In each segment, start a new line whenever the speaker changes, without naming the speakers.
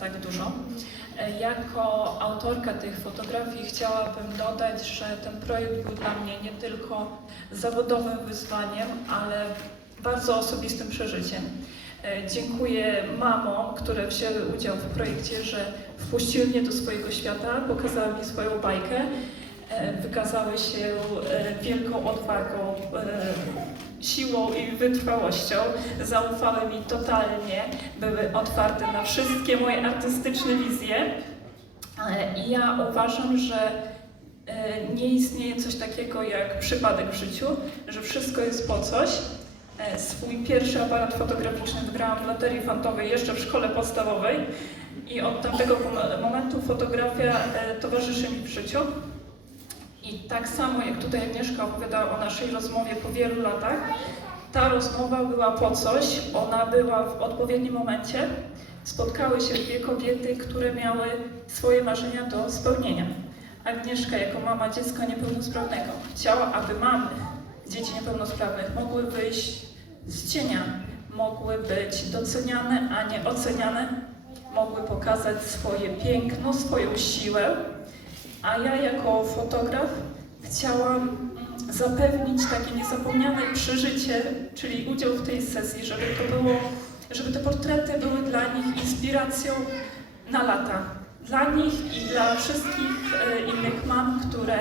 tak dużo. E, Jako autorka tych fotografii chciałabym dodać, że ten projekt był dla mnie nie tylko zawodowym wyzwaniem, ale bardzo osobistym przeżyciem. E, Dziękuję mamom, które wzięły udział w projekcie, że wpuściły mnie do swojego świata, pokazały mi swoją bajkę, e, wykazały się wielką odwagą, siłą i wytrwałością. Zaufały mi totalnie, były otwarte na wszystkie moje artystyczne wizje. E, I ja uważam, że e, nie istnieje coś takiego jak przypadek w życiu, że wszystko jest po coś. E, Swój pierwszy aparat fotograficzny wygrałam w loterii fantowej jeszcze w szkole podstawowej i od tamtego momentu fotografia towarzyszy mi w życiu. I tak samo jak tutaj Agnieszka opowiadała o naszej rozmowie po wielu latach, ta rozmowa była po coś, ona była w odpowiednim momencie. Spotkały się dwie kobiety, które miały swoje marzenia do spełnienia. Agnieszka jako mama dziecka niepełnosprawnego chciała, aby mamy dzieci niepełnosprawnych mogły wyjść z cienia, mogły być doceniane, a nie oceniane, mogły pokazać swoje piękno, swoją siłę, a ja jako fotograf chciałam zapewnić takie niezapomniane przeżycie, czyli udział w tej sesji, żeby to było, żeby te portrety były dla nich inspiracją na lata. Dla nich i dla wszystkich e, innych mam, które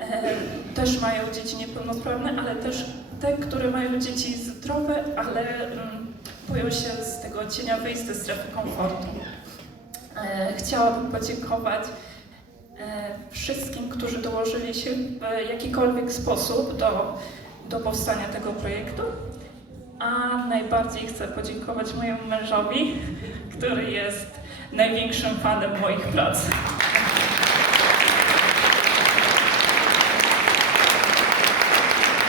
e, też mają dzieci niepełnosprawne, ale też te, które mają dzieci zdrowe, ale mm, boją się z tego cienia wyjść ze strefy komfortu. E, Chciałabym podziękować wszystkim, którzy dołożyli się w jakikolwiek sposób do, do powstania tego projektu. A najbardziej chcę podziękować mojemu mężowi, który jest największym fanem moich prac.